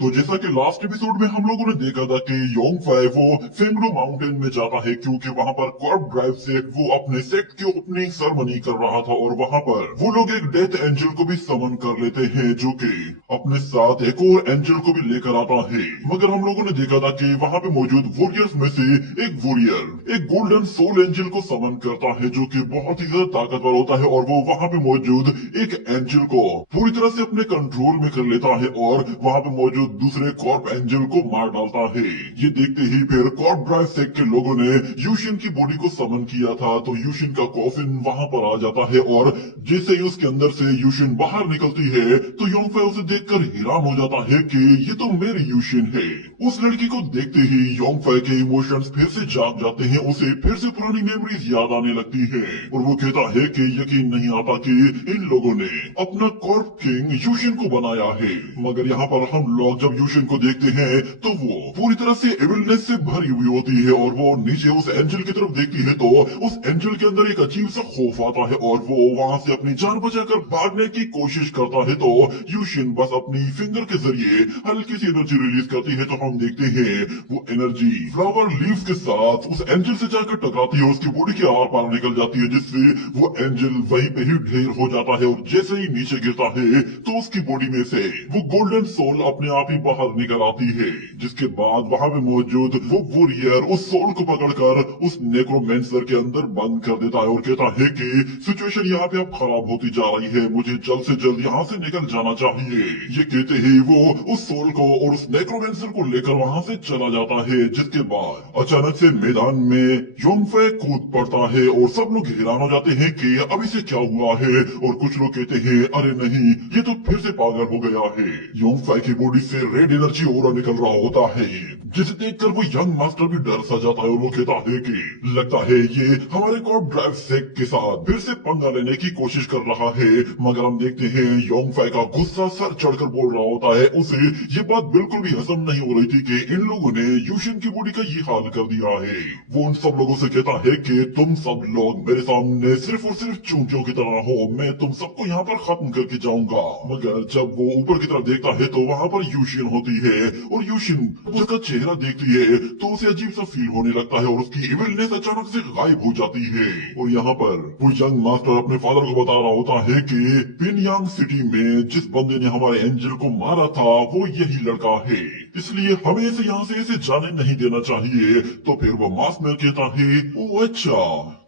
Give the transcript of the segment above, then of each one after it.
तो जैसा कि लास्ट एपिसोड में हम लोगों ने देखा था कि योंग फाई वो फेंगडो माउंटेन में जाता है क्योंकि वहां पर कॉर्प ड्राइव से वो अपने सेट की ओपनिंग सेरेमनी कर रहा था और वहां पर वो लोग एक डेथ एंजल को भी समन कर लेते हैं जो कि अपने साथ एक और एंजल को भी लेकर आता है। मगर हम लोगों ने देखा था कि वहां पे मौजूद वॉरियर्स में से एक वॉरियर एक गोल्डन सोल एंजल को समन करता है जो कि बहुत ही ज्यादा ताकतवर होता है और वो वहां पे मौजूद एक एंजल को पूरी तरह से अपने कंट्रोल में कर लेता है और वहां पे मौजूद दूसरे कॉर्प एंजल को मार डालता है। ये देखते ही फिर कॉर्प ड्राइव सेक के लोगों ने यूशिन की बॉडी को समन किया था तो यूशिन का कॉफिन वहां पर आ जाता है और जैसे ही उसके अंदर से यूशिन बाहर निकलती है तो योंगफे उसे देखकर हैरान हो जाता है कि ये तो मेरी यूशिन है। उस लड़की को देखते ही योंगफे के इमोशंस फिर से जाग जाते हैं, उसे फिर से पुरानी मेमोरीज याद आने लगती है और वो कहता है कि यकीन नहीं आता कि इन लोगों ने अपना कॉर्प किंग यूशिन को बनाया है। मगर यहाँ पर हम लोग जब यूशिन को देखते हैं तो वो पूरी तरह से एविलनेस से भरी हुई होती है और वो नीचे उस एंजल की तरफ देखती है तो उस एंजल के अंदर एक अजीब सा खौफ आता है और वो वहां से अपनी जान बचाकर भागने की कोशिश करता है तो यूशिन बस अपनी फिंगर के जरिए हल्की सी एनर्जी रिलीज करती है तो हम देखते हैं वो एनर्जी फ्लावर लीव्स के साथ उस एंजल से जाकर टकराती है और उसकी बॉडी के आर पार निकल जाती है जिससे वो एंजल वहीं पे ही ढेर हो जाता है और जैसे ही नीचे गिरता है तो उसकी बॉडी में से वो गोल्डन सोल अपने आप ही बाहर निकल आती है जिसके बाद वहां पे मौजूद वो वॉरियर उस सोल को पकड़कर उस नेक्रोमेंसर के अंदर बंद कर देता है और कहता है कि सिचुएशन यहाँ पे अब खराब होती जा रही है, मुझे जल्द से जल्द यहाँ से निकल जाना चाहिए। ये कहते ही वो उस सोल को और उस नेक्रोमेंसर को लेकर वहां से चला जाता है जिसके बाद अचानक से मैदान में योंगफे कूद पड़ता है और सब लोग हैरान हो जाते हैं कि अब इसे क्या हुआ है और कुछ लोग कहते हैं अरे नहीं ये तो फिर से पागल हो गया है। योंगफे की बॉडी से रेड एनर्जी ओरा निकल रहा होता है जिसे देखकर वो यंग मास्टर भी डर सा जाता है और वो कहता है कि लगता है ये हमारे कॉर्प ड्राइव सेक के साथ फिर से पंगा लेने की कोशिश कर रहा है। मगर हम देखते हैं योंगफे का गुस्सा सर चढ़कर बोल रहा होता है, उसे ये बात बिल्कुल भी हजम नहीं हो रही थी कि इन लोगों ने यूशिन की बॉडी का ये हाल कर दिया है। वो उन सब लोगों से कहता है कि तुम सब लोग मेरे सामने सिर्फ और सिर्फ चूंटियों की तरह हो, मैं तुम सबको यहाँ पर खत्म करके जाऊंगा। मगर जब वो ऊपर की तरफ देखता है तो वहां पर यूशिन होती है और यूशिन उसका चेहरा देखती है तो उसे अजीब सा फील होने लगता है और उसकी इविलनेस अचानक से गायब हो जाती है। और यहाँ पर वो यंग मास्टर अपने फादर को बता रहा होता है कि पिनयांग सिटी में जिस बंदे ने हमारे एंजल को मारा था वो यही लड़का है, इसलिए हमें इसे यहाँ से इसे जाने नहीं देना चाहिए। तो फिर वो मास्क में कहता है ओ अच्छा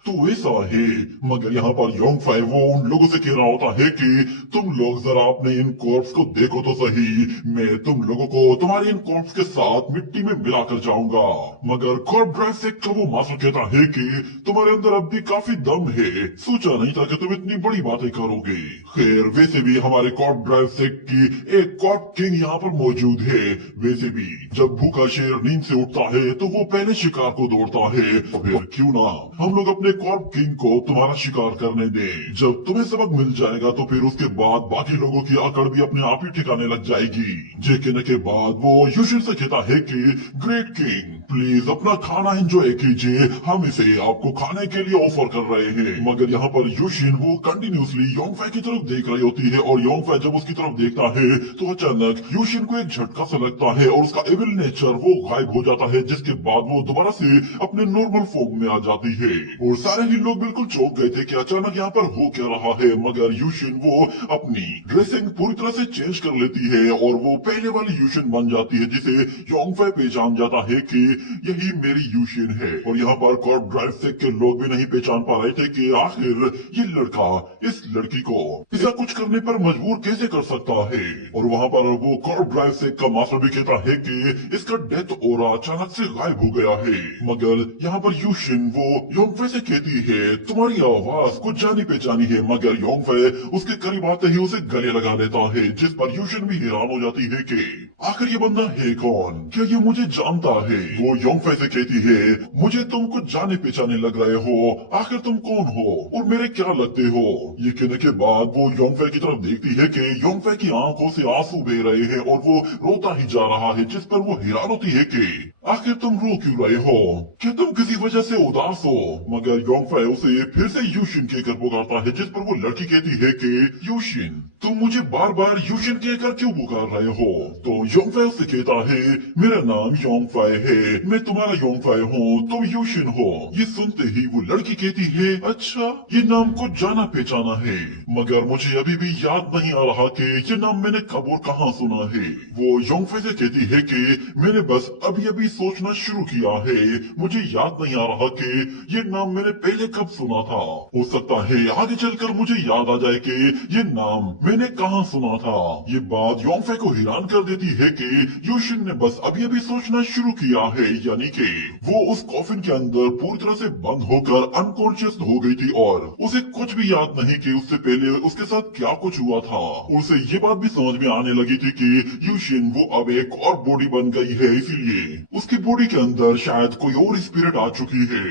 तो ऐसा है। मगर यहाँ पर योंगफे वो उन लोगों से कह रहा होता है कि तुम लोग जरा अपने इन कॉर्प्स को देखो तो सही, मैं तुम लोगों को तुम्हारे इन कॉर्प्स के साथ मिट्टी में मिलाकर जाऊंगा। मगर कॉर्प ड्राइव सेक का वो मास्टर कहता है कि तुम्हारे अंदर अब भी काफी दम है, सोचा नहीं था कि तुम इतनी बड़ी बातें करोगे। खैर वैसे भी हमारे कॉर्प ड्राइव सेक की एक कॉर्प किंग यहाँ पर मौजूद है। वैसे भी जब भूखा शेर नींद से उठता है तो वो पहले शिकार को दौड़ता है, तो फिर क्यों ना हम लोग अपने कॉर्प किंग को तुम्हारा शिकार करने दें। जब तुम्हें सबक मिल जाएगा तो फिर उसके बाद बाकी लोगों की अकड़ भी अपने आप ही ठिकाने लग जाएगी। ये कहने के बाद वो यूशिन से कहता है कि ग्रेट किंग प्लीज अपना खाना एंजॉय कीजिए, हम इसे आपको खाने के लिए ऑफर कर रहे हैं। मगर यहाँ पर यूशिन वो कंटिन्यूसली योंगफे की तरफ देख रही होती है और योंगफे जब उसकी तरफ देखता है तो अचानक यूशिन को एक झटका सा लगता है और उसका एविल नेचर वो गायब हो जाता है जिसके बाद वो दोबारा से अपने नॉर्मल फॉर्म में आ जाती है। और सारे ही लोग बिल्कुल चौंक गए थे कि अचानक यहाँ पर हो क्या रहा है। मगर यूशिन वो अपनी ड्रेसिंग पूरी तरह से चेंज कर लेती है और वो पहले वाली यूशिन बन जाती है जिसे योंगफे पहचान जाता है कि यही मेरी यूशिन है। और यहाँ पर कॉर्प ड्राइव सेक के लोग भी नहीं पहचान पा रहे थे कि आखिर ये लड़का इस लड़की को ऐसा कुछ करने पर मजबूर कैसे कर सकता है। और वहाँ पर वो कॉर्प ड्राइव सेक का मास्टर भी कहता है कि इसका डेथ ओरा अचानक से गायब हो गया है। मगर यहाँ पर यूशिन वो योंगफे से कहती है तुम्हारी आवाज कुछ जानी पहचानी है। मगर योंगफे उसके करीब आते ही उसे गले लगा लेता है जिस पर यूशिन भी हैरान हो जाती है कि आखिर ये बंदा है कौन, क्या ये मुझे जानता है। वो योंगफे से कहती है मुझे तुम कुछ जाने पहचाने लग रहे हो, आखिर तुम कौन हो और मेरे क्या लगते हो। ये कहने के बाद वो योंगफे की तरफ देखती है कि योंगफे की आंखों से आंसू बह रहे हैं और वो रोता ही जा रहा है जिस पर वो हैरान होती है कि आखिर तुम रो क्यों रहे हो? क्या तुम किसी वजह से उदास हो? मगर योंगफाई उसे फिर से यूशिन कहकर पुकारता है, जिस पर वो लड़की कहती है कि यूशिन, तुम मुझे बार बार यूशिन कहकर क्यों पुकार रहे हो? तो योंगफाई उससे कहता है, मेरा नाम योंगफाई है, मैं तुम्हारा योंगफाई हूँ, तुम यूशिन हो। ये सुनते ही वो लड़की कहती है, अच्छा, ये नाम को जाना पहचाना है, मगर मुझे अभी भी याद नहीं आ रहा कि ये नाम मैंने कब और कहाँ सुना है। वो योंगफाई से कहती है कि मैंने बस अभी अभी सोचना शुरू किया है, मुझे याद नहीं आ रहा कि ये नाम मैंने पहले कब सुना था। हो सकता है आगे चलकर मुझे याद आ जाए कि ये नाम मैंने कहाँ सुना था। ये बात योंगफाई को हैरान कर देती है कि यूशिन ने बस अभी अभी सोचना शुरू किया है, यानी कि वो उस कॉफिन के अंदर पूरी तरह से बंद होकर अनकॉन्शियस हो गई थी और उसे कुछ भी याद नहीं कि उससे पहले उसके साथ क्या कुछ हुआ था। उसे ये बात भी समझ में आने लगी थी कि यूशिन वो अब एक और बॉडी बन गई है, इसीलिए उसकी बॉडी के अंदर शायद कोई और स्पिरिट आ चुकी है।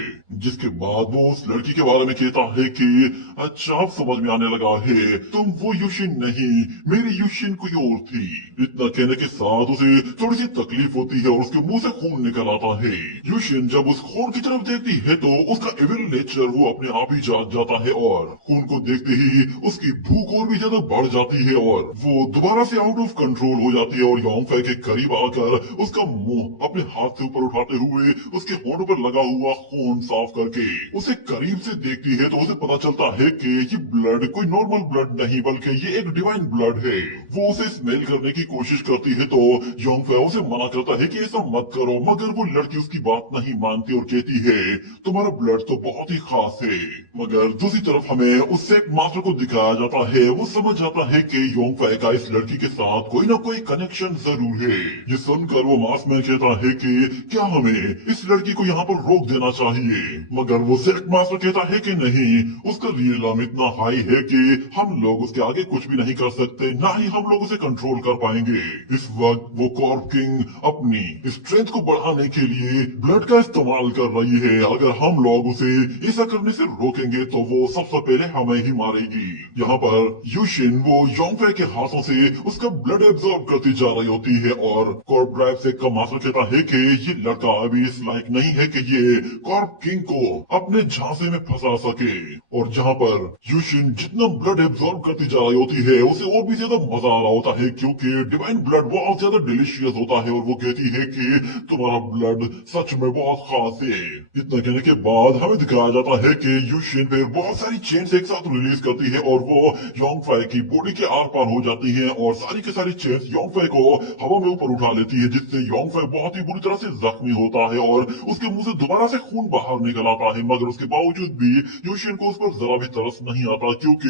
जिसके बाद वो उस लड़की के बारे में कहता है कि अच्छा, अब समझ में आने लगा है, तुम वो यूशिन नहीं, मेरी यूशिन कोई और थी। इतना कहने के साथ उसे थोड़ी सी तकलीफ होती है और उसके मुंह से खून निकल आता है। यूशिन जब उस खून की तरफ देखती है तो उसका एविल नेचर वो अपने आप ही जाग जाता है और खून को देखते ही उसकी भूख और भी ज्यादा बढ़ जाती है और वो दोबारा से आउट ऑफ कंट्रोल हो जाती है और योंगफाई के करीब आकर उसका मुंह अपने हाथ से ऊपर उठाते हुए उसके होंठ पर लगा हुआ खून साफ करके उसे करीब से देखती है तो उसे पता चलता है कि ये ब्लड कोई नॉर्मल ब्लड नहीं बल्कि ये एक डिवाइन ब्लड है। वो उसे स्मेल करने की कोशिश करती है तो योंगफाई उसे मना करता है कि ऐसा मत करो, मगर वो लड़की उसकी बात नहीं मानती और कहती है, तुम्हारा ब्लड तो बहुत ही खास है। मगर दूसरी तरफ हमें उस सेक्ट मास्टर को दिखाया जाता है, वो समझ जाता है कि योंगफाई का इस लड़की के साथ कोई ना कोई कनेक्शन जरूर है। ये सुनकर वो मास्कमैन कहता है कि क्या हमें इस लड़की को यहाँ पर रोक देना चाहिए, मगर वो सेक्ट मास्टर कहता है कि नहीं, उसका रियलम इतना हाई है कि हम लोग उसके आगे कुछ भी नहीं कर सकते, ना ही हम लोग उसे कंट्रोल कर पाएंगे। इस वक्त वो कॉर्प किंग अपनी स्ट्रेंथ को बढ़ाने के लिए ब्लड का इस्तेमाल कर रही है। अगर हम लोग उसे ऐसा करने से रोकेंगे तो वो सबसे पहले हमें ही मारेगी। यहाँ पर यूशिन वो योंगफाई के हाथों से उसका ब्लड एब्जॉर्ब करती जा रही होती है और कॉर्प ड्राइव से का मास्टर कहता है कि ये लड़का अभी इस लायक नहीं है कि ये कॉर्प किंग को अपने झांसे में फंसा सके। और जहाँ पर यूशिन जितना ब्लड एब्जॉर्ब करती जा रही होती है उसे और भी ज्यादा मजा आ रहा होता है, क्योंकि डिवाइन ब्लड बहुत ज्यादा डिलीशियस होता है और वो कहती है कि तुम्हारा ब्लड सच में बहुत खास है। इतना कहने के बाद हमें दिखाया जाता है कि यूशिन फिर बहुत सारी चेन्स एक साथ रिलीज करती है और वो योंगफाई की बॉडी के आर पार हो जाती है और सारी की सारी चेन्स योंगफाई को हवा में ऊपर उठा लेती है, जिससे योंगफाई बहुत ही बुरी तरह से जख्मी होता है और उसके मुंह से दोबारा से खून बाहर निकल आता है। मगर उसके बावजूद भी यूशिन को उस पर जरा भी तरस नहीं आता, क्योंकि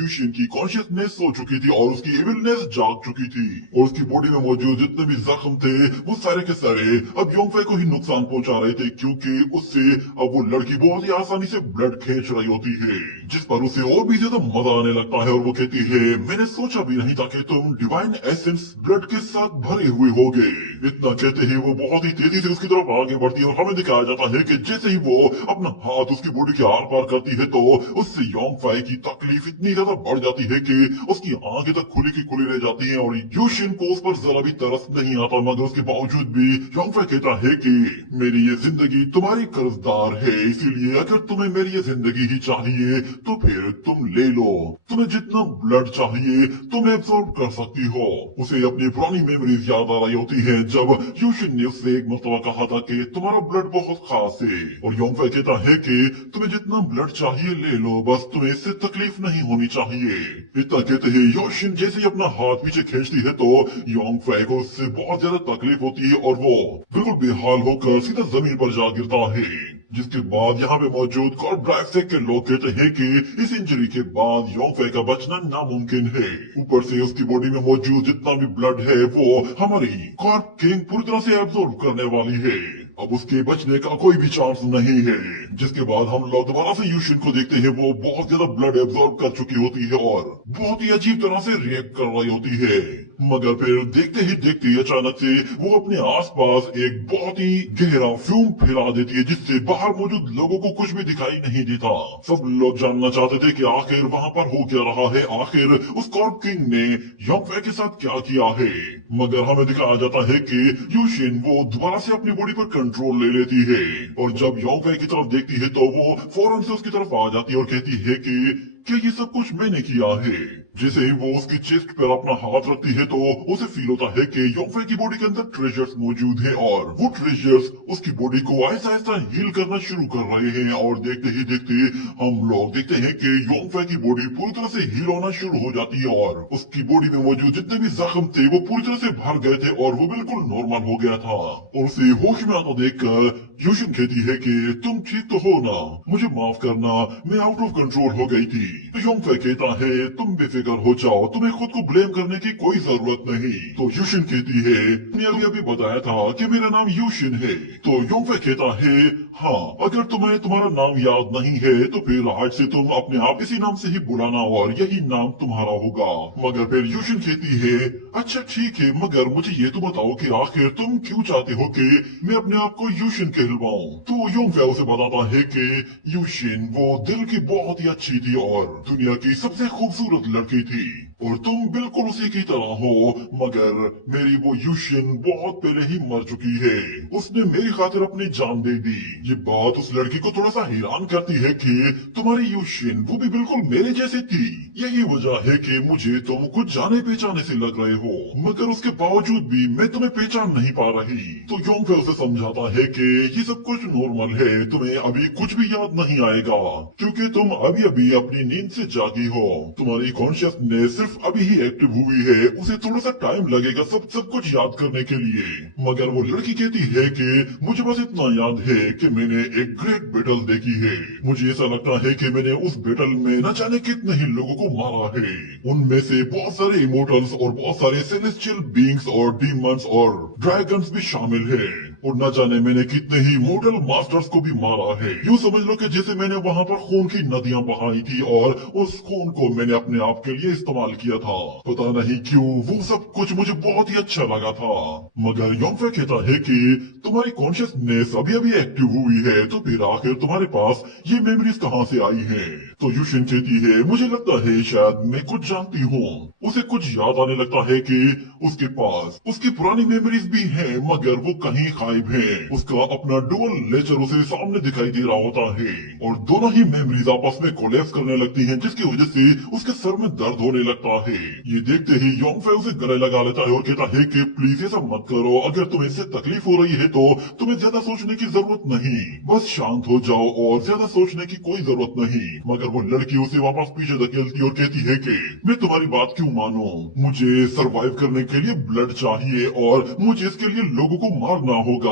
यूशिन की कॉन्शियसनेस सो चुकी थी और उसकी एविलनेस जाग चुकी थी और उसकी बॉडी में मौजूद जितने भी जख्म थे वो सारे के सारे अब योंगफाई को ही नुकसान पहुंचा रहे थे, क्योंकि उससे अब वो लड़की बहुत ही आसानी से ब्लड खींच रही होती है, जिस पर उसे और भी ज्यादा मजा आने लगता है और वो कहती है, मैंने सोचा भी नहीं था कि तुम डिवाइन एसेंस ब्लड के साथ भरे हुए होगे। इतना कहते ही वो बहुत ही तेजी से उसकी तरफ आगे बढ़ती है और हमें दिखाया जाता है कि जैसे ही वो अपना हाथ उसकी बॉडी के आर पार करती है तो उससे योंगफाई की तकलीफ इतनी ज्यादा बढ़ जाती है कि उसकी आंखें तक खुली की खुली रह जाती हैं और यूशिन को उस पर जरा भी तरस नहीं आता। मगर उसके बावजूद भी योंगफाई कहता है कि मेरी ये जिंदगी तुम्हारी कर्जदार है, इसीलिए अगर तुम्हें मेरी ये जिंदगी ही चाहिए तो फिर तुम ले लो, तुम्हें जितना ब्लड चाहिए तुम एब्सॉर्ब कर सकती हो। उसे अपनी पुरानी मेमोरीज याद आ रही होती है जब यूशिन ने उससे एक मरतबा कहा था कि तुम्हारा ब्लड बहुत खास है और योंगफाई कहता है कि तुम्हें जितना ब्लड चाहिए ले लो, बस तुम्हें इससे तकलीफ नहीं होनी चाहिए। इतना कहते ही यूशिन जैसे ही अपना हाथ पीछे खींचती है तो योंगफाई को उससे बहुत ज्यादा तकलीफ होती है और वो बिल्कुल बेहाल होकर सीधा जमीन पर जा गिरता है। जिसके बाद यहाँ पे मौजूद कॉर्प ड्राइव से के लोग कहते हैं कि इस इंजरी के बाद योंगफाई का बचना नामुमकिन है। ऊपर से उसकी बॉडी में मौजूद जितना भी ब्लड है वो हमारी कॉर्प किंग पूरी तरह से एब्जॉर्ब करने वाली है। अब उसके बचने का कोई भी चांस नहीं है। जिसके बाद हम लोग दोबारा से यूशिन को देखते हैं, वो बहुत ज्यादा ब्लड एब्जॉर्ब कर चुकी होती है और बहुत ही अजीब तरह से रिएक्ट कर रही होती है। मगर फिर देखते ही देखते अचानक से वो अपने आसपास एक बहुत ही गहरा फ्यूम फैला देती है, जिससे बाहर मौजूद लोगों को कुछ भी दिखाई नहीं देता। सब लोग जानना चाहते थे कि आखिर वहाँ पर हो क्या रहा है, आखिर उस कॉर्प किंग ने योंगफे के साथ क्या किया है। मगर हमें दिखाया जाता है कि यूशिन वो दोबारा से अपनी बॉडी पर कंट्रोल ले लेती है और जब योंगफे की तरफ देखती है तो वो फौरन से उसकी तरफ आ जाती है और कहती है कि क्या ये सब कुछ मैंने किया है। जैसे ही वो उसकी चेस्ट पर अपना हाथ रखती है तो उसे फील होता है कि योंगफे की बॉडी के अंदर ट्रेजर्स मौजूद है और वो ट्रेजर्स उसकी बॉडी को ऐसा ऐसा हील करना शुरू कर रहे हैं। और देखते ही देखते हम लोग देखते हैं कि योंगफे की बॉडी पूरी तरह से हील होना शुरू हो जाती है और उसकी बॉडी में मौजूद जितने भी जख्म थे वो पूरी तरह से भर गए थे और वो बिल्कुल नॉर्मल हो गया था। और उसे होश में आता देखकर यूशिन कहती है कि तुम ठीक तो हो ना, मुझे माफ करना, मैं आउट ऑफ कंट्रोल हो गई थी। तो योंगफे कहता है तुम बेफिक्र हो जाओ, तुम्हें खुद को ब्लेम करने की कोई जरूरत नहीं। तो यूशिन कहती है मैंने अभी बताया था कि मेरा नाम यूशिन है। तो योंगफे कहता है हाँ, अगर तुम्हें तुम्हारा नाम याद नहीं है तो फिर आज से तुम अपने आप इसी नाम से ही बुलाना और यही नाम तुम्हारा होगा। मगर फिर यूशिन कहती है अच्छा ठीक है, मगर मुझे ये तो बताओ कि आखिर तुम क्यों चाहते हो कि मैं अपने आप को यूशिन कहलवाऊं। तो योंगफे उसे बताता है कि यूशिन वो दिल की बहुत ही अच्छी थी और दुनिया की सबसे खूबसूरत लड़की थी और तुम बिल्कुल उसी की तरह हो। मगर मेरी वो यूशिन बहुत पहले ही मर चुकी है, उसने मेरी खातिर अपनी जान दे दी। ये बात उस लड़की को थोड़ा सा हैरान करती है कि तुम्हारी यूशिन वो भी बिल्कुल मेरे जैसी थी। यही वजह है कि मुझे तुम कुछ जाने पहचाने से लग रहे हो, मगर उसके बावजूद भी मैं तुम्हें पहचान नहीं पा रही। तो योंगफे उसे समझाता है कि ये सब कुछ नॉर्मल है, तुम्हें अभी कुछ भी याद नहीं आएगा क्योंकि तुम अभी अभी अपनी नींद से जागी हो। तुम्हारी कॉन्शियसनेस सिर्फ अभी ही एक्टिव हुई है, उसे थोड़ा सा टाइम लगेगा सब कुछ याद करने के लिए। मगर वो लड़की कहती है कि मुझे बस इतना याद है कि मैंने एक ग्रेट बैटल देखी है। मुझे ऐसा लगता है कि मैंने उस बैटल में न जाने कितने ही लोगों को मारा है, उनमें से बहुत सारे इमोर्टल्स और बहुत सारे सेलेस्टियल बीइंग्स और डीमंस और ड्रैगन्स भी शामिल है और न जाने मैंने कितने ही मोर्टल मास्टर्स को भी मारा है। यूं समझ लो कि जैसे मैंने वहां पर खून की नदियां बहाई थी और उस खून को मैंने अपने आप के लिए इस्तेमाल किया था। पता नहीं क्यों वो सब कुछ मुझे बहुत ही अच्छा लगा था। मगर योंगफे कहता है कि तुम्हारी कॉन्शियसनेस अभी अभी एक्टिव हुई है, तो फिर आखिर तुम्हारे पास ये मेमोरीज कहाँ से आई है। तो यूशिन कहती है मुझे लगता है शायद मैं कुछ जानती हूँ। उसे कुछ याद आने लगता है कि उसके पास उसकी पुरानी मेमोरीज भी हैं, मगर वो कहीं गायब है। उसका अपना डुअल नेचर उसे सामने दिखाई दे रहा होता है और दोनों ही मेमोरीज आपस में कोलैप्स करने लगती हैं, जिसकी वजह से उसके सर में दर्द होने लगता है। ये देखते ही योंगफे उसे गले लगा लेता है और कहता है कि प्लीज ऐसा मत करो, अगर तुम्हें इससे तकलीफ हो रही है तो तुम्हें ज्यादा सोचने की जरूरत नहीं, बस शांत हो जाओ और ज्यादा सोचने की कोई जरूरत नहीं। मगर वो लड़की उसे वापस पीछे धकेलती और कहती है कि मैं तुम्हारी बात क्यों मानूं, मुझे सरवाइव करने के लिए ब्लड चाहिए और मुझे इसके लिए लोगों को मारना होगा।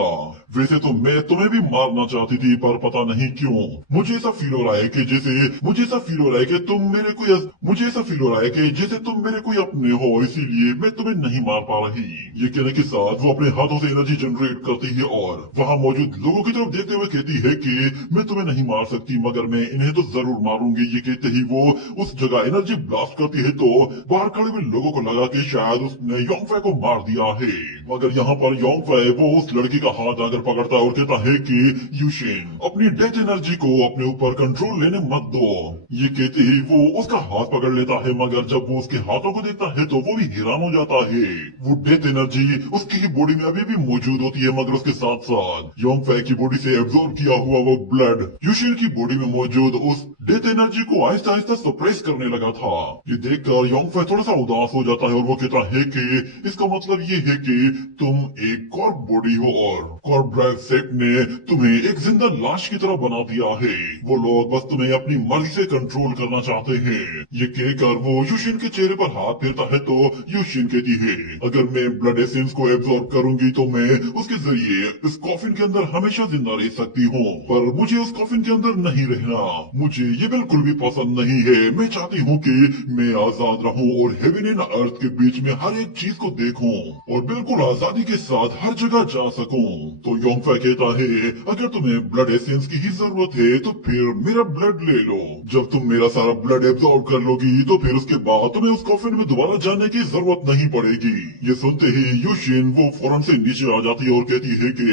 वैसे तो मैं तुम्हें भी मारना चाहती थी, पर पता नहीं क्यों मुझे ऐसा फील हो रहा है कि जैसे मुझे ऐसा फील हो रहा है कि तुम मेरे कोई मुझे ऐसा फील हो रहा है कि जैसे तुम मेरे कोई अपने हो, इसीलिए मैं तुम्हें नहीं मार पा रही। ये कहने के साथ वो अपने हाथों से एनर्जी जनरेट करती है और वहाँ मौजूद लोगों की तरफ देखते हुए कहती है कि मैं तुम्हें नहीं मार सकती, मगर मैं इन्हें तो जरूर मारूंगी। ये कहते ही वो उस जगह एनर्जी ब्लास्ट करती है तो बाहर खड़े हुए लोगों को लगा कि शायद उसने योंगफे को मार दिया है। मगर यहाँ पर योंगफे वो उस लड़की का हाथ आकर पकड़ता है और कहता है कि यूशिन अपनी डेथ एनर्जी को अपने ऊपर कंट्रोल लेने मत दो। ये कहते ही वो उसका हाथ पकड़ लेता है, मगर जब वो उसके हाथों को देखता है तो वो भी हैरान हो जाता है। वो डेथ एनर्जी उसकी ही बॉडी में अभी भी मौजूद होती है, मगर उसके साथ साथ योंगफे की बॉडी से एब्जॉर्ब किया हुआ वो ब्लड यूशिन की बॉडी में मौजूद उस डेथ एनर्जी को आहिस्ता आहिस्ता सप्रेस करने लगा था। ये देखकर योंगफे थोड़ा सा उदास हो जाता है और वो कहता है कि इसका मतलब ये है कि तुम एक कॉर्प बॉडी हो और कॉर्प ड्राइव सेट ने तुम्हें एक जिंदा लाश की तरह बना दिया है। वो लोग बस तुम्हें अपनी मर्जी से कंट्रोल करना चाहते हैं। ये कहकर वो यूशिन के चेहरे पर हाथ फेरता है तो यूशिन कहती है अगर मैं ब्लड एसेंस को एब्जॉर्ब करूंगी तो मैं उसके जरिए इस कॉफिन के अंदर हमेशा जिंदा रह सकती हूँ, पर मुझे उस कॉफिन के अंदर नहीं रहना। मुझे ये बिल्कुल भी पसंद नहीं है। मैं चाहती हूँ कि मैं आजाद रहूं और हेवन एंड अर्थ के बीच में हर एक चीज को देखूं और बिल्कुल आजादी के साथ हर जगह जा सकूं। सकूं। तो योंगफै कहता है अगर तुम्हें ब्लड एसेंस की ही जरूरत है तो फिर मेरा ब्लड ले लो। जब तुम मेरा सारा ब्लड एब्जॉर्ब कर लोगी तो फिर उसके बाद तुम्हें उस कॉफिन में दोबारा जाने की जरूरत नहीं पड़ेगी। ये सुनते ही यूशिन वो फौरन से नीचे आ जाती है और कहती है कि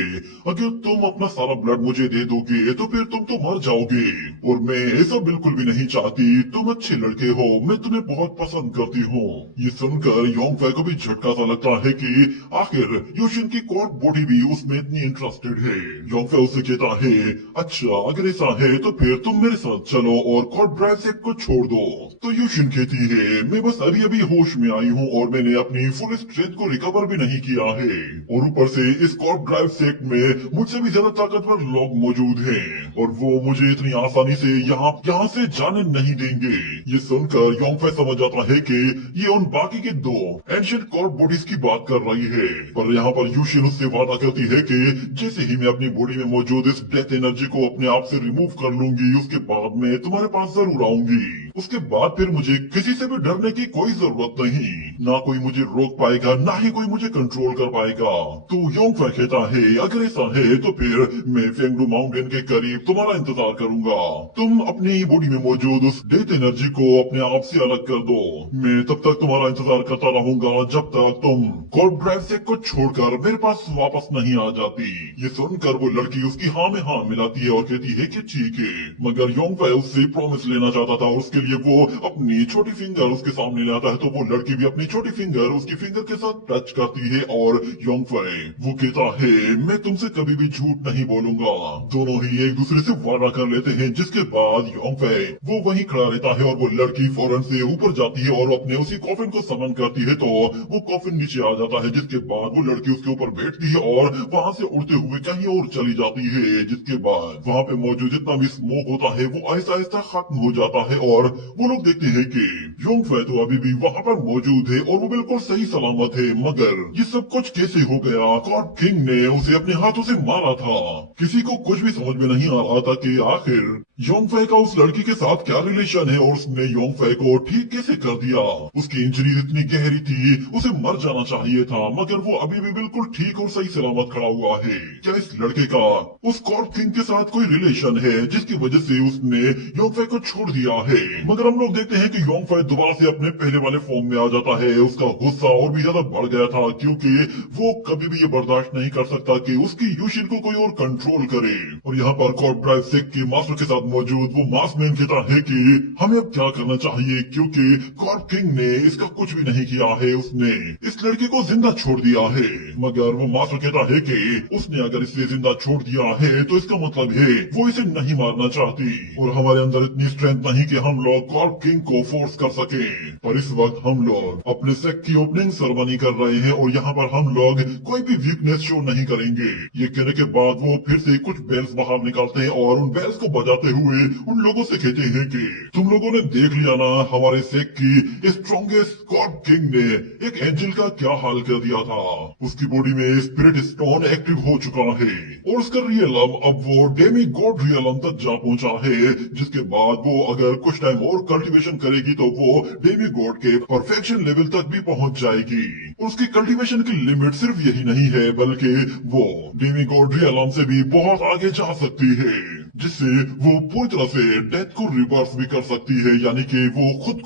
अगर तुम अपना सारा ब्लड मुझे दे दोगे तो फिर तुम तो मर जाओगे और मैं ऐसा बिल्कुल भी नहीं चाहती। तुम अच्छे लड़के हो, मैं तुम्हें बहुत पसंद करती हूँ। ये सुनकर योंगफै को भी झटका सा लगता है कि आखिर यूशिन की कॉर्प बॉडी भी उसमें इतनी इंटरेस्टेड है। योंगफै उससे कहता है अच्छा अगर ऐसा है तो फिर तुम मेरे साथ चलो और कॉर्प ड्राइव सेक को छोड़ दो। तो यूशिन कहती है मैं बस अभी अभी होश में आई हूँ और मैंने अपनी फुल स्ट्रेंथ को रिकवर भी नहीं किया है और ऊपर से इस कॉर्प ड्राइव सेक में मुझसे भी ज्यादा ताकतवर लोग मौजूद हैं और वो मुझे इतनी आसानी से यहाँ से जाने नहीं देंगे। ये सुनकर योंगफै समझ जाता है कि ये उन बाकी के दो एंशिएंट कॉर्प बॉडीज की बात कर रही है। पर यहाँ पर यूशिन उससे वादा करती है कि जैसे ही मैं अपनी बॉडी में मौजूद इस डेथ एनर्जी को अपने आप से रिमूव कर लूंगी उसके बाद मैं तुम्हारे पास जरूर आऊंगी। उसके बाद फिर मुझे किसी से भी डरने की कोई जरूरत नहीं, ना कोई मुझे रोक पाएगा ना ही कोई मुझे कंट्रोल कर पाएगा। तो योंगफै कहता है अगर ऐसा है तो फिर मैं फेंगडू माउंटेन के करीब तुम्हारा इंतजार करूंगा। तुम अपनी बॉडी में मौजूद उस डेथ एनर्जी को अपने आप से अलग कर दो। मैं तब तक तुम्हारा इंतजार करता रहूंगा जब तक तुम कॉर्प ड्राइव सेक को छोड़कर मेरे पास वापस नहीं आ जाती। ये सुनकर वो लड़की उसकी हाँ में हाँ मिलाती है और कहती है कि ठीक है, मगर योंगफै उससे प्रॉमिस लेना चाहता था और उसके लिए वो अपनी छोटी फिंगर उसके सामने लाता है। तो वो लड़की भी अपनी छोटी फिंगर उसकी फिंगर के साथ टच करती है और योंगफै वो कहता है मैं तुमसे कभी भी झूठ नहीं बोलूंगा। दोनों ही एक दूसरे से वादा कर लेते हैं जिसके बाद योंगफै वो वहीं खड़ा रहता है और वो लड़की फौरन से ऊपर जाती है और अपने उसी कॉफिन को समन करती है। तो वो कॉफिन नीचे आ जाता है जिसके बाद वो लड़की उसके ऊपर बैठती है और वहां से उड़ते हुए कहीं और चली जाती है। जिसके बाद वहां पे मौजूद जितना भी स्मोक होता है वो आहिस्ता आहिस्ता खत्म हो जाता है और वो लोग देखते हैं कि योंगफै तो अभी भी वहां पर मौजूद है और वो बिल्कुल सही सलामत है। मगर ये सब कुछ कैसे हो गया? कॉर्प किंग ने उसे अपने हाथों से मारा था। किसी को कुछ भी समझ में नहीं आ रहा था कि आखिर योंगफै का उस लड़की के साथ क्या रिलेशन है और उसने योंगफै को ठीक कैसे कर दिया। उसकी इंजरी इतनी गहरी थी उसे मर जाना चाहिए था मगर वो अभी भी बिल्कुल ठीक और सही सलामत खड़ा हुआ है। क्या इस लड़के का उस कॉर्प किंग के साथ कोई रिलेशन है जिसकी वजह से उसने योंगफै को छोड़ दिया है? मगर हम लोग देखते हैं कि योंगफै दोबारा से अपने पहले वाले फॉर्म में आ जाता है। उसका गुस्सा और भी ज्यादा बढ़ गया था क्योंकि वो कभी भी ये बर्दाश्त नहीं कर सकता कि उसकी यूशिन को कोई और कंट्रोल करे। और यहाँ पर कॉर्प ड्राइव सेक के मास्टर के साथ मौजूद वो मास्कमैन कहता है कि हमें अब क्या करना चाहिए क्योंकि कॉर्प किंग ने इसका कुछ भी नहीं किया है, उसने इस लड़के को जिंदा छोड़ दिया है। मगर वो मास्टर कहता है कि उसने अगर इसे जिंदा छोड़ दिया है तो इसका मतलब है वो इसे नहीं मारना चाहती और हमारे अंदर इतनी स्ट्रेंथ नहीं कि हम लोग कॉर्प किंग को फोर्स कर सके। पर इस वक्त हम लोग अपने सेक की ओपनिंग सेरेमनी कर रहे हैं और यहाँ पर हम लोग कोई भी वीकनेस शो नहीं करेंगे। ये कहने के बाद वो फिर से कुछ बेल्स बाहर निकालते हैं और उन बेल्स को बजाते हुए उन लोगों से कहते हैं कि तुम लोगों ने देख लिया ना हमारे सेक की स्ट्रॉन्गेस्ट कॉर्प किंग ने एक एंजल का क्या हाल कर दिया था। उसकी बॉडी में स्पिरिट स्टोन एक्टिव हो चुका है और उसका रियलम अब वो डेमी गॉड रियलम तक जा पहुंचा है। जिसके बाद वो अगर कुछ टाइम और कल्टीवेशन करेगी तो वो डेमी गॉड के परफेक्शन लेवल तक भी पहुंच जाएगी। और उसकी कल्टीवेशन की लिमिट सिर्फ यही नहीं है बल्कि वो डेमी गॉड रियलम से भी बहुत आगे जा सकती है जिससे वो पूरी तरह से डेथ को रिवर्स भी कर सकती है, यानी कि वो खुद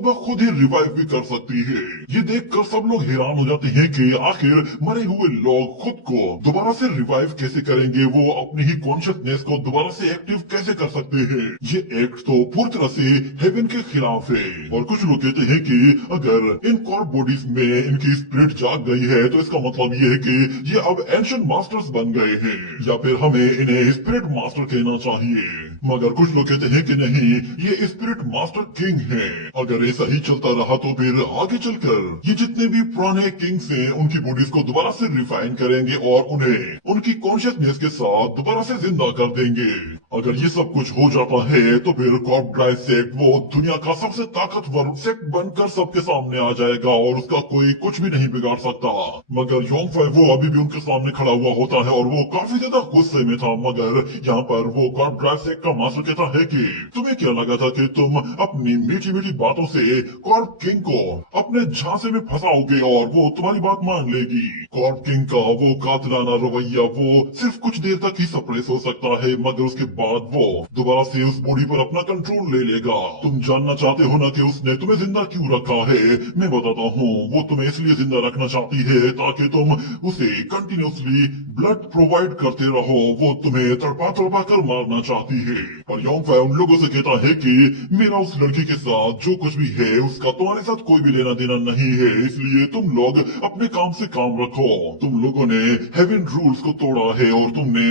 ब खुद ही रिवाइव भी कर सकती है। ये देखकर सब लोग हैरान हो जाते हैं कि आखिर मरे हुए लोग खुद को दोबारा से रिवाइव कैसे करेंगे, वो अपनी ही कॉन्शियसनेस को दोबारा से एक्टिव कैसे कर सकते हैं। ये एक्ट तो पूरी तरह से हेवन के खिलाफ है। और कुछ लोग कहते हैं कि अगर इन कॉर्प बॉडीज में इनकी स्पिरिट जाग गई है तो इसका मतलब ये है कि ये अब एंशिएंट मास्टर्स बन गए हैं या फिर हमें इन्हें स्पिरिट मास्टर कहना चाहिए। मगर कुछ लोग कहते हैं कि नहीं, ये स्पिरिट मास्टर किंग है। अगर ऐसा ही चलता रहा तो फिर आगे चलकर ये जितने भी पुराने किंग्स हैं उनकी बॉडीज को दोबारा से रिफाइन करेंगे और उन्हें उनकी कॉन्शियसनेस के साथ दोबारा से जिंदा कर देंगे। अगर ये सब कुछ हो जाता है तो फिर कॉर्प ड्राइव सेक्ट वो दुनिया का सबसे ताकतवर सेक्ट बनकर सबके सामने आ जाएगा और उसका कोई कुछ भी नहीं बिगाड़ सकता। मगर योंगफाई वो अभी भी उनके सामने खड़ा हुआ होता है और वो काफी ज्यादा गुस्से में था। मगर यहाँ पर वो कॉर्प ड्राइव सेक्ट का मास्टर कहता है कि तुम्हें क्या लगा था कि तुम अपनी मीठी मीठी बातों से कॉर्प किंग को अपने झांसे में फंसाओगे और वो तुम्हारी बात मान लेगी। कॉर्प किंग का वो कातिलाना रवैया वो सिर्फ कुछ देर तक ही सप्रेस हो सकता है, मगर उसके बाद वो दोबारा से उस बॉडी पर अपना कंट्रोल ले लेगा। तुम जानना चाहते हो ना कि उसने तुम्हें जिंदा क्यों रखा है? मैं बताता हूँ। वो तुम्हें इसलिए जिंदा रखना चाहती है ताकि तुम उसे कंटिन्यूसली ब्लड प्रोवाइड करते रहो। वो तुम्हें तड़पा तड़पा कर मारना चाहती है। और योंगफाई उन लोगों से कहता है कि मेरा उस लड़की के साथ जो कुछ भी है उसका तुम्हारे साथ कोई भी लेना देना नहीं है, इसलिए तुम लोग अपने काम से काम रखो। तुम लोगों ने हेवन रूल्स को तोड़ा है और तुमने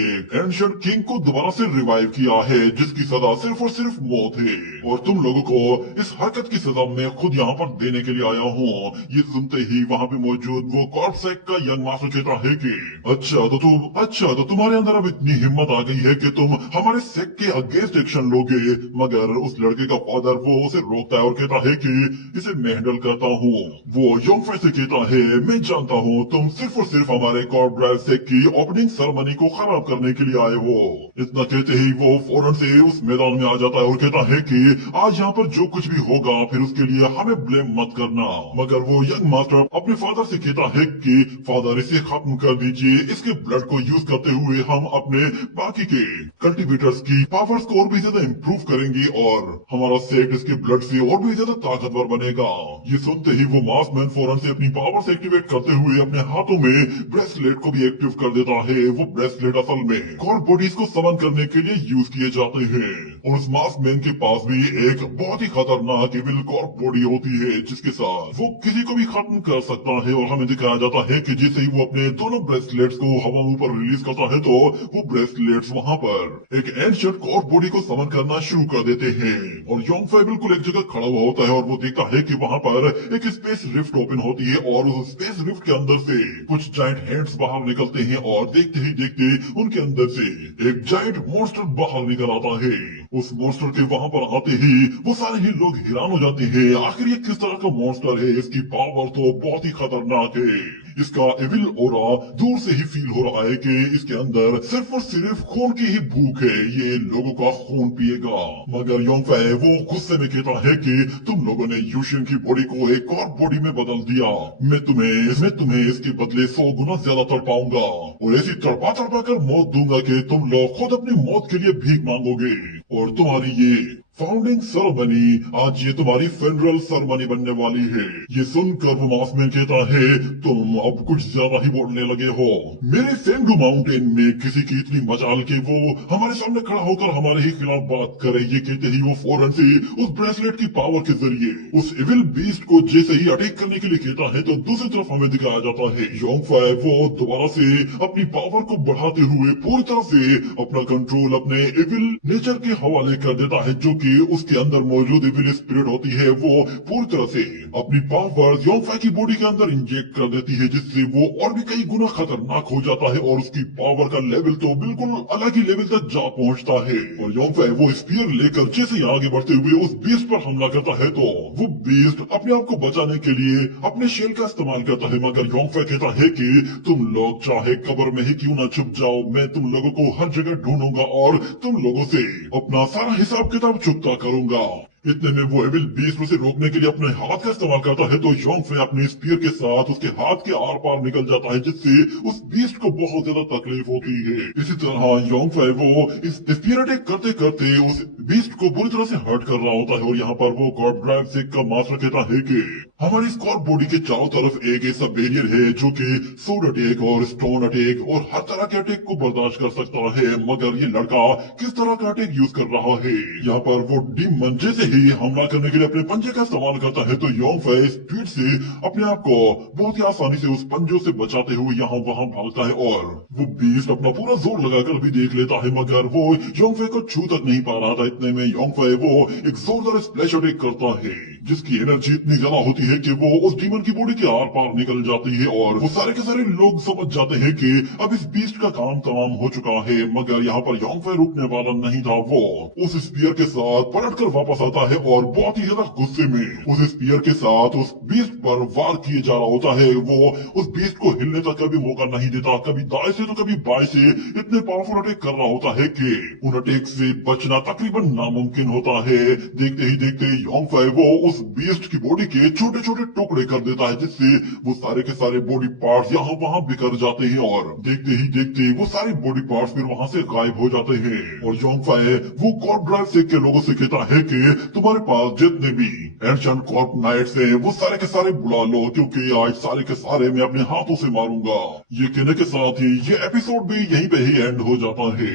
एक एंशिएंट किंग को दोबारा से रिवाइव किया है जिसकी सजा सिर्फ और सिर्फ मौत है। और तुम लोगों को इस हरकत की सजा मैं खुद यहाँ पर देने के लिए आया हूँ। ये सुनते ही वहाँ पे मौजूद वो कॉर्प सेक्ट का यंग मास्टर कहता है कि अच्छा तो तुम्हारे अंदर अब इतनी हिम्मत आ गई है कि तुम हमारे सेक्ट के अगेंस्ट एक्शन लोगे। मगर उस लड़के का फादर वो उसे रोकता है और कहता है कि इसे मैं हैंडल करता हूँ। वो योंगफाई से कहता है मैं जानता हूँ तुम सिर्फ और सिर्फ हमारे कॉर्प ड्राइव सेक्ट की ओपनिंग सेरेमनी को खराब करने के लिए आए हो। इतना कहते ही वो फौरन से उस मैदान में आ जाता है और कहता है कि आज यहाँ पर जो कुछ भी होगा फिर उसके लिए हमें ब्लेम मत करना। मगर वो यंग मास्टर अपने फादर से कहता है कि फादर इसे खत्म कर दीजिए, इसके ब्लड को यूज करते हुए हम अपने बाकी के कल्टिवेटर्स की पावर्स को और भी ज्यादा इम्प्रूव करेंगे और हमारा सेक्ट इसके ब्लड से और भी ज्यादा ताकतवर बनेगा। ये सुनते ही वो मास्कमैन फौरन से अपनी पावर्स एक्टिवेट करते हुए अपने हाथों में ब्रेसलेट को भी एक्टिव कर देता है। वो ब्रेसलेट असल में कॉर्प बॉडीज को समन करने के लिए यूज किए जाते हैं और उस मास्कमैन के पास भी एक बहुत ही खतरनाक एविल कॉर्प बॉडी होती है जिसके साथ वो किसी को भी खत्म कर सकता है। और हमें दिखाया जाता है कि जैसे ही वो अपने दोनों ब्रेसलेट्स को हवा में ऊपर रिलीज करता है तो वो ब्रेसलेट्स वहां पर एक एंशिएंट कॉर्प बॉडी को समन करना शुरू कर देते हैं। और योंगफाई बिल्कुल एक जगह खड़ा हुआ होता है और वो देखता है कि वहां पर एक स्पेस रिफ्ट ओपन होती है और उस स्पेस रिफ्ट के अंदर से कुछ जायंट हैंड्स बाहर निकलते हैं और देखते ही देखते उनके अंदर से एक जायंट मॉन्स्टर बाहर निकल आता है। उस मॉन्स्टर के वहां पर आते ही वो सारे ही लोग हैरान हो जाते हैं, आखिर ये किस तरह का मॉन्स्टर है? इसकी पावर तो बहुत ही खतरनाक है। इसका एविल ऑरा दूर से ही फील हो रहा है कि इसके अंदर सिर्फ और सिर्फ खून की ही भूख है, ये लोगों का खून पिएगा। मगर योंगफाई वो गुस्से में कहता है कि तुम लोगों ने यूशियन की बॉडी को एक और बॉडी में बदल दिया। मैं तुम्हें इसके बदले 100 गुना ज्यादा तड़पाऊंगा और ऐसी तड़पा तड़पा कर मौत दूंगा कि तुम लोग खुद अपनी मौत के लिए भीख मांगोगे। और तुम्हारी ये फाउंडिंग सेरेमनी आज ये तुम्हारी फेडरल सेरेमनी बनने वाली है। ये सुनकर वो मास्कमैन कहता है तुम अब कुछ ज्यादा ही बोलने लगे हो। मेरे फेंगडू माउंटेन में किसी की इतनी मजाल के वो हमारे सामने खड़ा होकर हमारे ही खिलाफ बात करे। ये कहते ही वो फौरन से उस ब्रेसलेट की पावर के जरिए उस एविल बीस्ट को जैसे ही अटैक करने के लिए कहता है तो दूसरी तरफ हमें दिखाया जाता है योंगफाई वो दोबारा से अपनी पावर को बढ़ाते हुए पूरी तरह से अपना कंट्रोल अपने एविल नेचर के हवाले कर देता है, जो कि उसके अंदर मौजूद एविल स्पिरिट होती है वो पूरी तरह से अपनी पावर योंगफाई की बॉडी के अंदर इंजेक्ट कर देती है, जिससे वो और भी कई गुना खतरनाक हो जाता है और उसकी पावर का लेवल तो बिल्कुल अलग ही लेवल तक जा पहुंचता है। और योंगफाई वो स्पीयर लेकर जैसे ही आगे बढ़ते हुए उस बीस्ट पर हमला करता है तो वो बीस्ट अपने आप को बचाने के लिए अपने शेल का इस्तेमाल करता है। मगर योंगफाई कहता है कि तुम लोग चाहे कब्र में ही क्यों ना छुप जाओ, मैं तुम लोगों को हर जगह ढूंढूंगा और तुम लोगों से अपना सारा हिसाब किताब चुकता करूंगा। इतने में वो एविल बीस्ट उसे रोकने के लिए अपने हाथ का इस्तेमाल करता है तो योंगफाई अपने स्पीयर के साथ उसके हाथ के आर पार निकल जाता है, जिससे उस बीस्ट को बहुत ज्यादा तकलीफ होती है। इसी तरह योंगफाई वो इस स्पीयर अटैक करते करते उस बीस्ट को बुरी तरह से हर्ट कर रहा होता है। और यहाँ पर वो कॉर्प ड्राइव सेक्ट का मास्टर कहता है कि हमारी इस कॉर्प बॉडी के चारों तरफ एक ऐसा बैरियर है जो कि सोड अटैक और स्टोन अटैक और हर तरह के अटैक को बर्दाश्त कर सकता है। मगर ये लड़का किस तरह का अटैक यूज कर रहा है? यहाँ पर वो डीमन जैसे ही हमला करने के लिए अपने पंजे का इस्तेमाल करता है तो योंगफाई स्पीड से अपने आप को बहुत ही आसानी से उस पंजों से बचाते हुए यहाँ वहां भागता है और वो बीस्ट अपना पूरा जोर लगाकर भी देख लेता है, मगर वो योंगफाई को छू तक नहीं पा रहा था। इतने में योंगफाई वो एक जोरदार स्प्लैश अटैक करता है जिसकी एनर्जी इतनी ज्यादा होती है कि वो उस डीमन की बॉडी के आर पार निकल जाती है और वो सारे के सारे लोग समझ जाते हैं कि अब इस बीस्ट का काम तमाम हो चुका है। मगर यहाँ पर योंगफाई रुकने वाला नहीं था। वो उस स्पीयर के साथ पलट कर वापस आता है और बहुत ही ज्यादा गुस्से में उस स्पीयर के साथ उस बीस्ट पर वार किए जा रहा होता है। वो उस बीस्ट को हिलने तक कभी मौका नहीं देता, कभी दाएं से तो कभी बाएं से इतने पावरफुल अटैक कर रहा होता है कि उन अटैक से बचना तकरीबन नामुमकिन होता है। देखते ही देखते योंगफाई वो उस बीस्ट की बॉडी के छोटे छोटे टुकड़े कर देता है, जिससे वो सारे के सारे बॉडी पार्ट्स यहाँ वहाँ बिखर जाते हैं और देखते ही देखते वो सारे बॉडी पार्ट्स फिर वहाँ से गायब हो जाते हैं। और योंगफाई वो कॉर्प ड्राइव से के लोगों से कहता है कि तुम्हारे पास जितने भी एंशिएंट कॉर्प नाइट्स हैं वो सारे के सारे बुला लो, क्योंकि आज सारे के सारे मैं अपने हाथों से मारूंगा। ये कहने के साथ ही ये एपिसोड भी यहीं पे ही एंड हो जाता है।